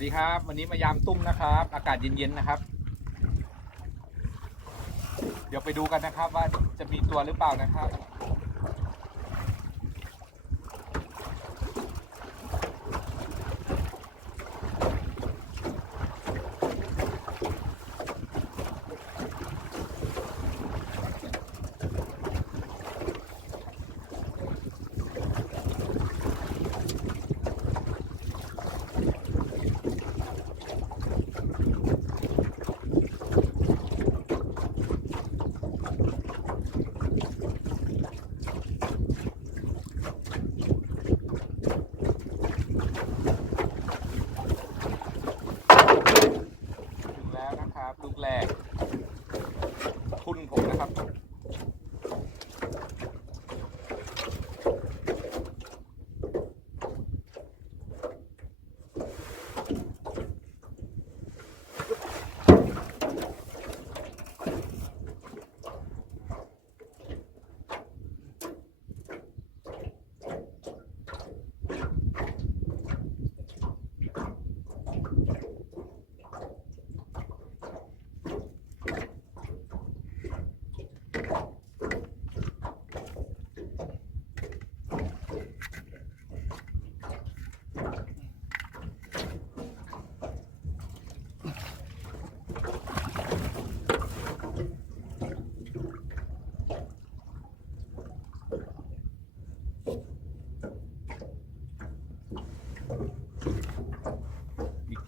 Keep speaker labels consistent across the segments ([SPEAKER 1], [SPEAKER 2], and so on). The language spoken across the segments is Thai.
[SPEAKER 1] วัสดีครับ วันนี้มายามตุ้มนะครับ อากาศเย็นๆนะครับ เดี๋ยวไปดูกันนะครับว่าจะมีตัวหรือเปล่านะครับ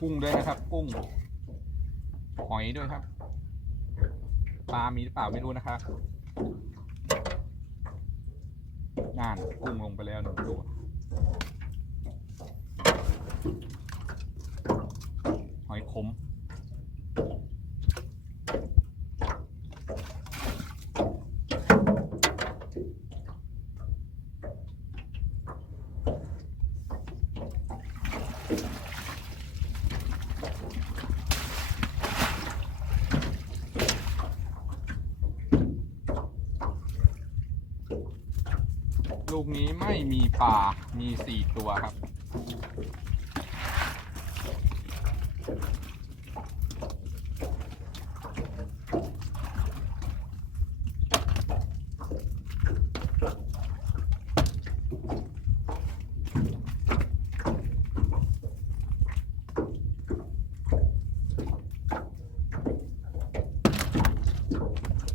[SPEAKER 1] กุ้งด้วยนะครับ กุ้ง หอยด้วยครับ ปลามีหรือเปล่าไม่รู้นะครับน่านกุ้งลงไปแล้วหนึ่งตัว หอยขม ลูกนี้ไม่มีปลา มีสี่ตัวครับ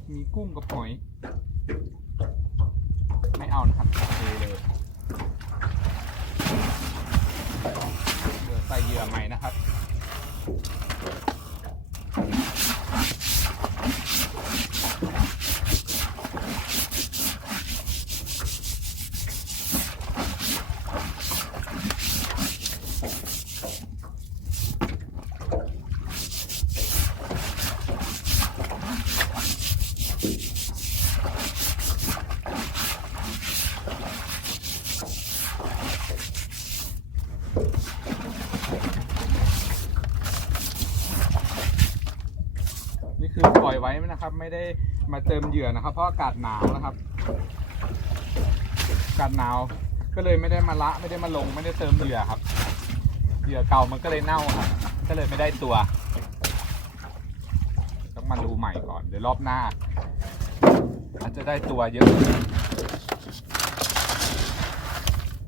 [SPEAKER 1] มีกุ้งกับหอย ไม่เอานะครับเทเลยเดี๋ยวใส่เหยื่อใหม่นะครับ นี่คือปล่อยไว้ นะครับ ไม่ได้มาเติมเหยื่อนะครับ เพราะอากาศหนาวนะครับอากาศหนาว ก็เลยไม่ได้มาละไม่ได้มาลง ไม่ได้เติมเหยื่อครับ เหยื่อเก่ามันก็เลยเน่าครับ ก็เลยไม่ได้ตัว ต้องมาดูใหม่ก่อนเดี๋ยวรอบหน้าอาจจะได้ตัวเยอะ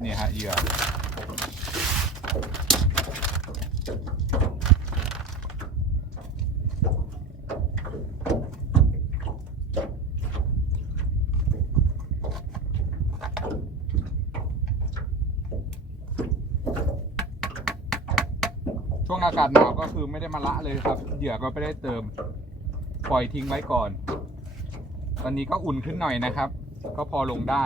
[SPEAKER 1] นี่ฮะเหยื่อ ช่วงอากาศหนาวก็คือไม่ได้มาละเลยครับ เหยื่อก็ไม่ได้เติม ปล่อยทิ้งไว้ก่อน ตอนนี้ก็อุ่นขึ้นหน่อยนะครับ ก็พอลงได้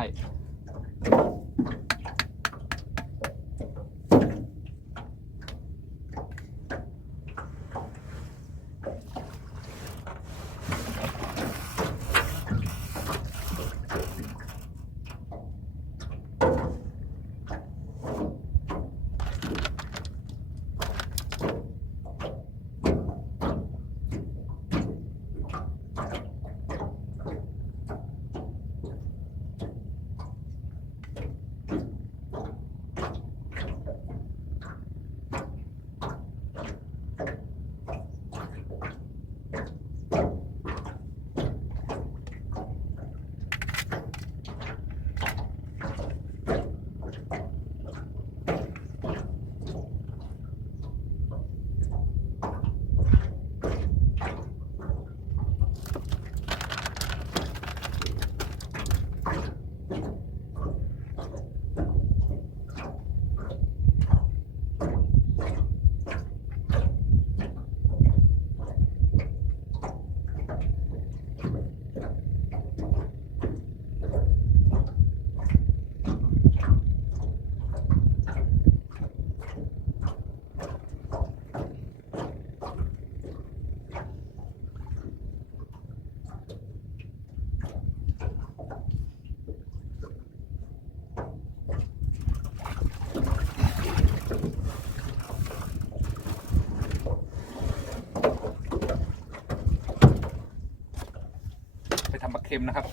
[SPEAKER 1] ค็มนะครับ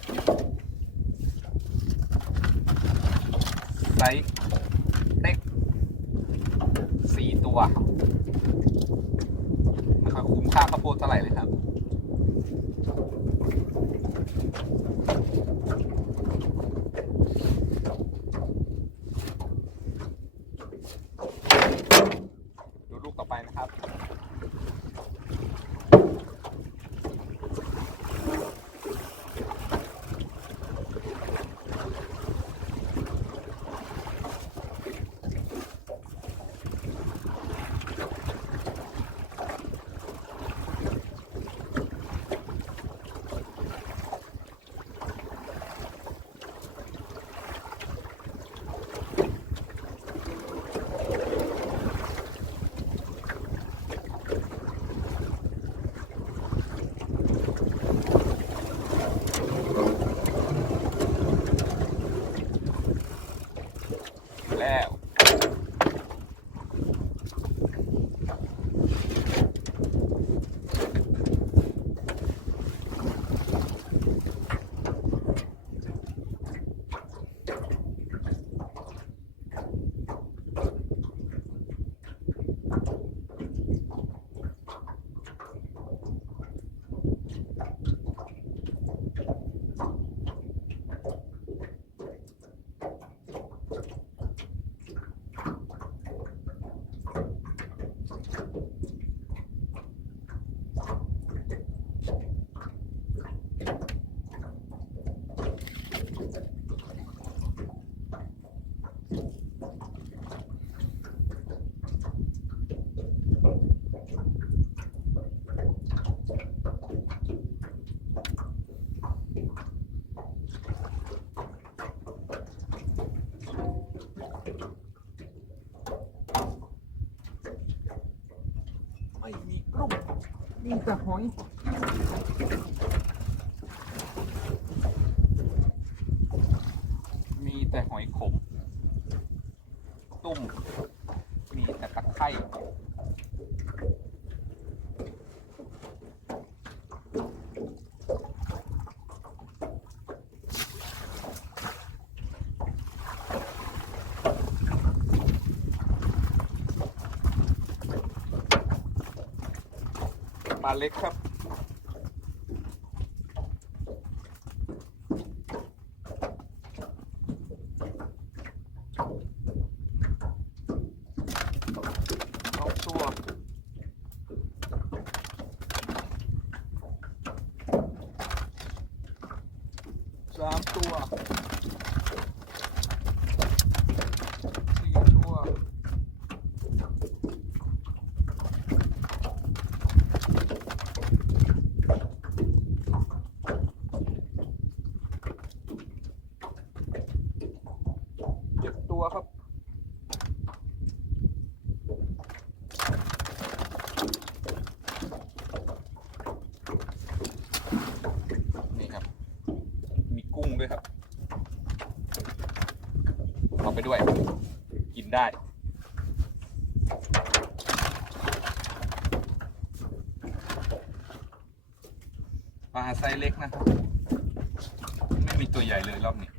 [SPEAKER 1] มีแต่หอยมีแต่หอยขม ตุ้ม มีแต่ตะไคร่ เล็กครับ สองตัวสามตัวสี่ตัวเจ็ดตัวครับ นี่ครับ มีกุ้งด้วยครับ เอาไปด้วย กิน ได้ปลาไซส์เล็กนะครับ ไม่มีตัวใหญ่เลยรอบนี้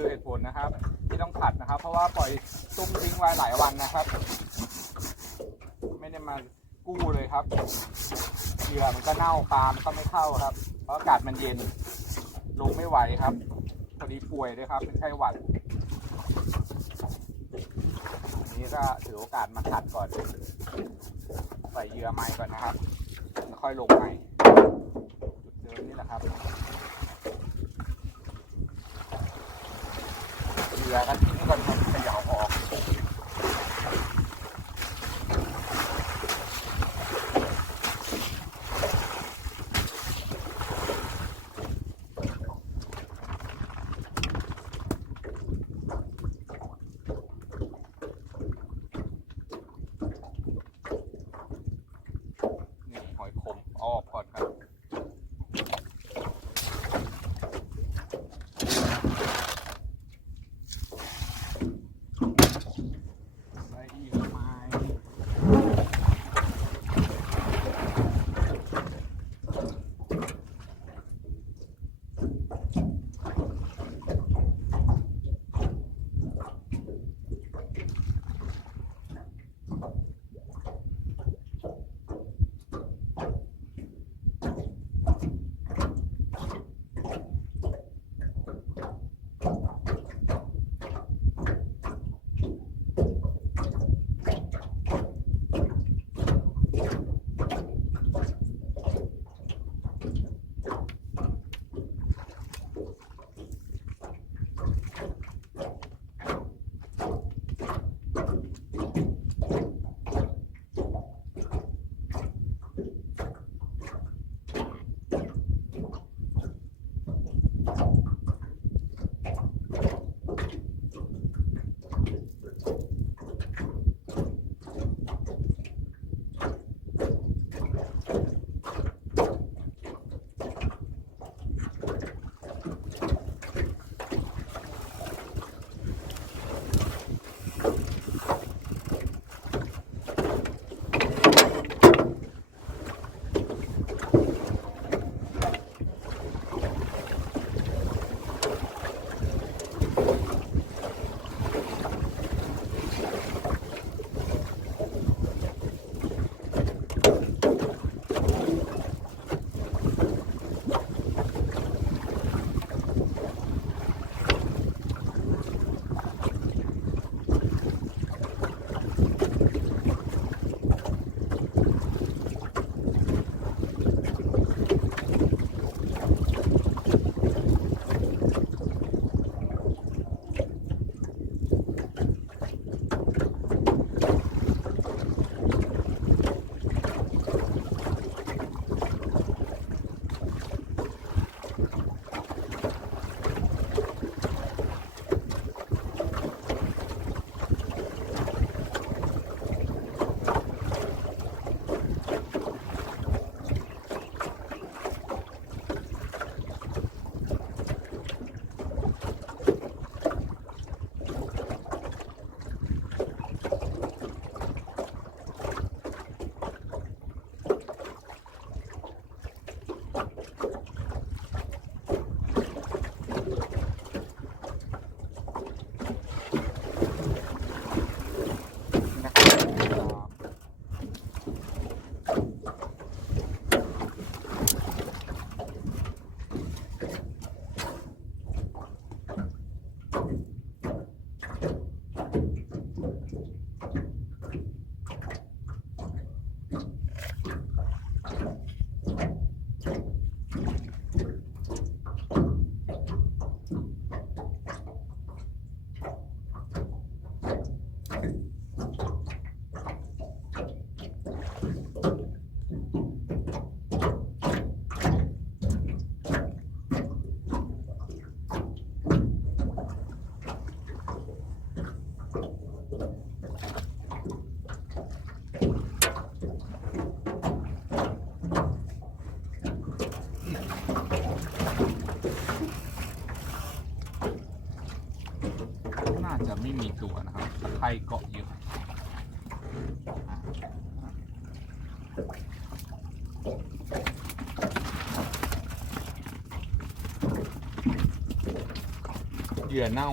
[SPEAKER 1] คือเหตุผลนะครับ ที่ต้องขัดนะครับ เพราะว่าปล่อยตุ้มทิ้งไว้หลายวันนะครับ ไม่ได้มากู้เลยครับเหยื่อมันก็เน่าปลามันก็ไม่เข้าครับ เพราะอากาศมันเย็นลงไม่ไหวครับพอดีป่วยด้วยครับ เป็นไข้หวัดอันนี้ก็ถือโอกาสมาขัดก่อนใส่เหยื่อใหม่ก่อนนะครับ ค่อยลงใหม่ จุดเดิมนี่แหละครับ เห ยื่อเน่า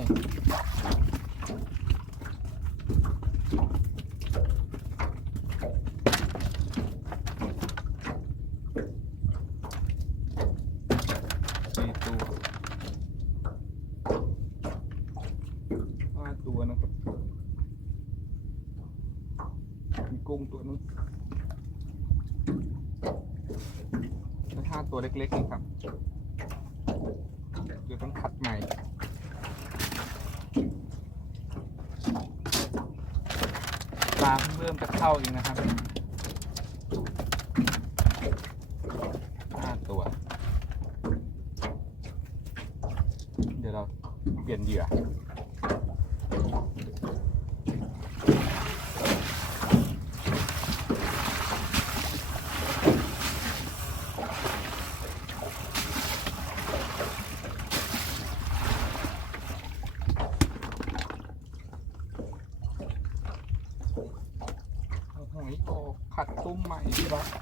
[SPEAKER 1] สี่ตัวห้าตัวนะครับ มีกุ้งตัวนึงแล้วห้าตัวเล็กๆนี่ครับ เดี๋ยวต้องขัดใหม่ ปลาเพิ่งเริ่มจะเข้าเองนะครับห้าตัว เดี๋ยวเราเปลี่ยนเหยื่อ เอาหอยอ อกขัด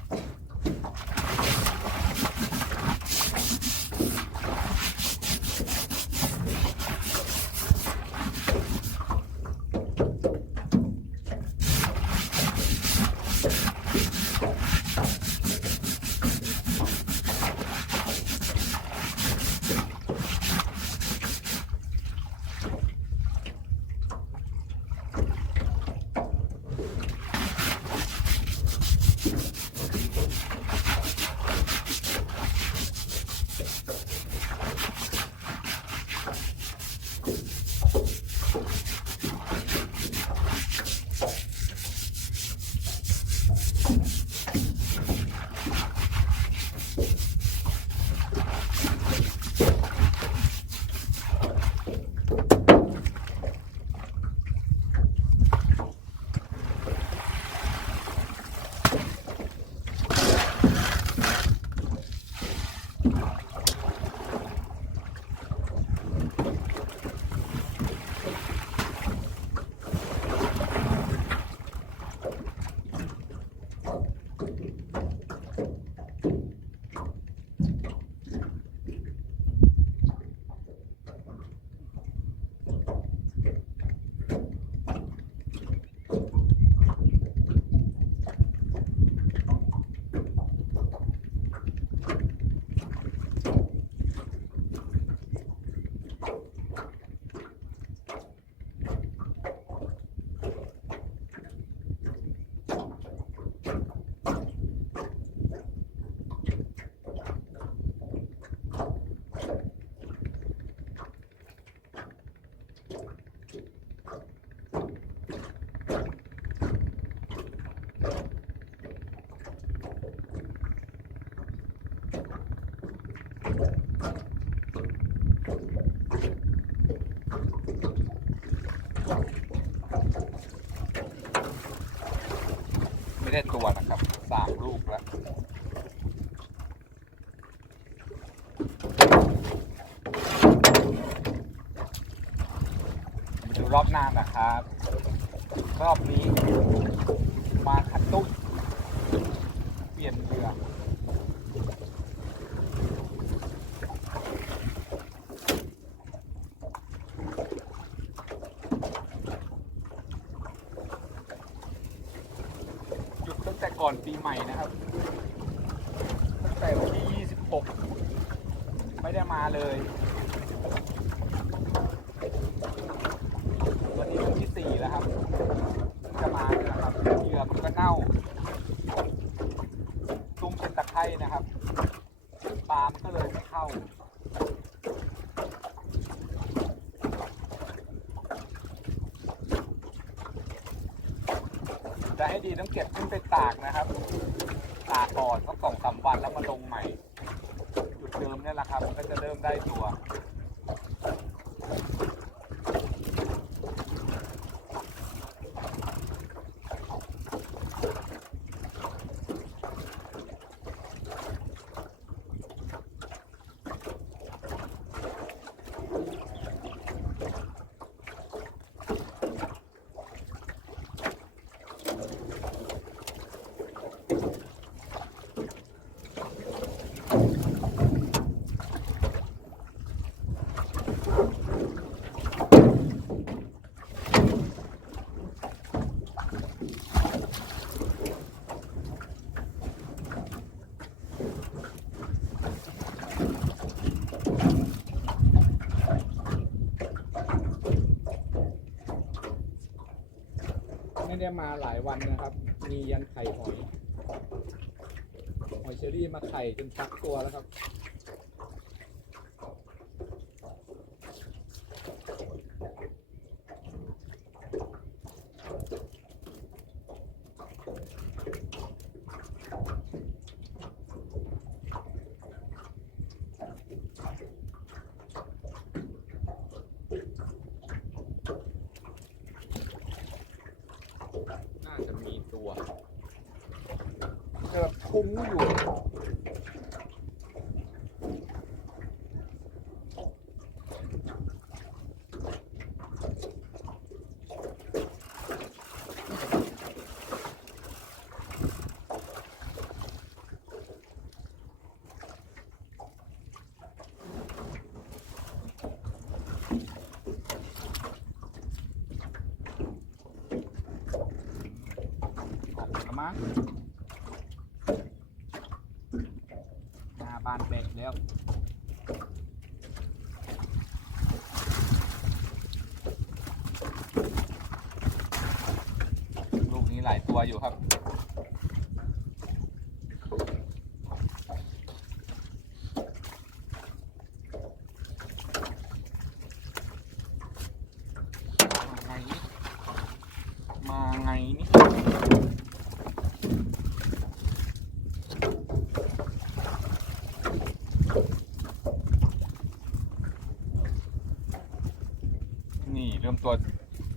[SPEAKER 1] ไม่ได้ตัวนะครับสามลูกแล้วมาดูรอบหน้านะครับ รอบนี้มาขัดตุ้มเปลี่ยนเรือดตั้งแต่ก่อนปีใหม่นะครับ ตั้งแต่วันที่ 26 ไม่ได้มาเลย วันนี้วันที่ 4 แล้วครับเพิ่งจะมาเนี่ยนะครับเหยื่อมันก็เน่า ตุ้มเป็นตะไคร่นะครับ ปลามันก็เลยไม่เข้า จะให้ดีต้อง ไม่ได้มาหลายวันนะครับ มียันไข่หอย หอยเชอรี่มาไข่จนฟักตัวแล้วครับ น่าจะมีตัวเกือบคุ้งอยู่ ออกแล้วมั้ง หน้าบ้านเบกแล้วลูกนี้หลายตัวอยู่ครับ มาไงนี่ มาไงนี่ นี่เริ่มตัว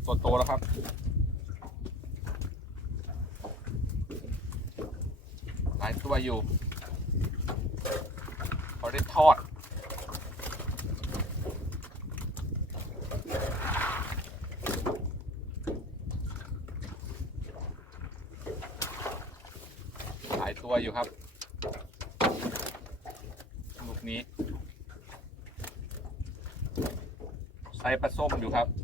[SPEAKER 1] ตัวโตแล้วครับหลายตัวอยู่พอได้ทอด หลายตัวอยู่ครับ ลูกนี้ ใส่ปลาส้มอยู่ ครับ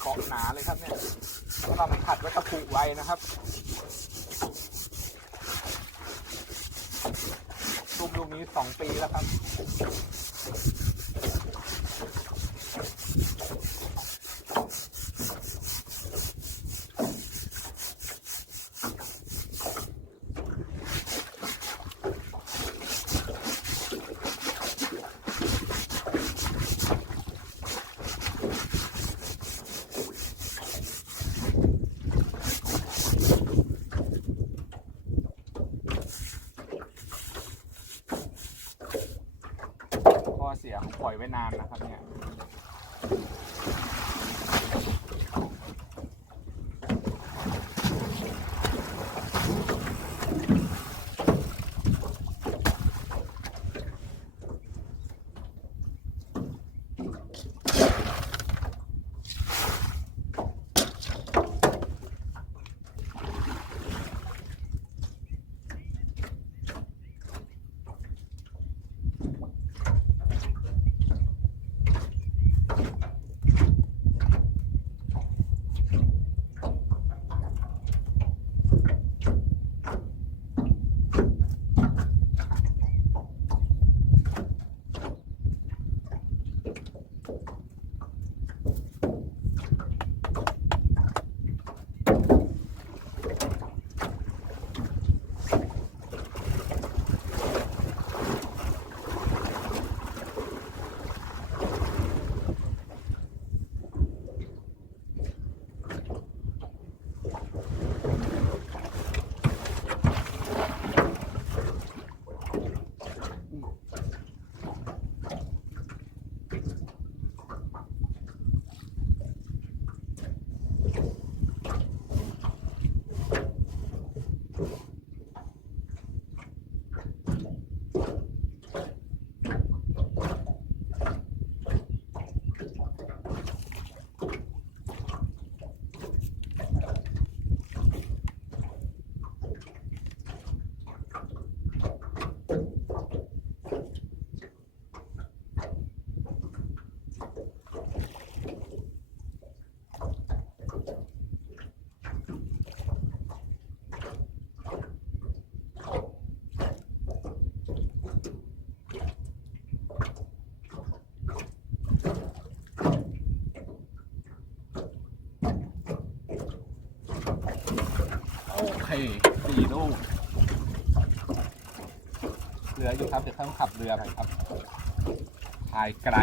[SPEAKER 1] เกาะหนาเลยครับเนี่ยเพราเรามันขัดไว้ตะปูไว้นะครับลูกลูกนี้สองปีแล้วครับ ข้อ เสียของปล่อยไว้นานนะครับเนี่ย สี่ลูกเหลืออยู่ครับ เดี๋ยวต้องขับเรือไปครับพายไกล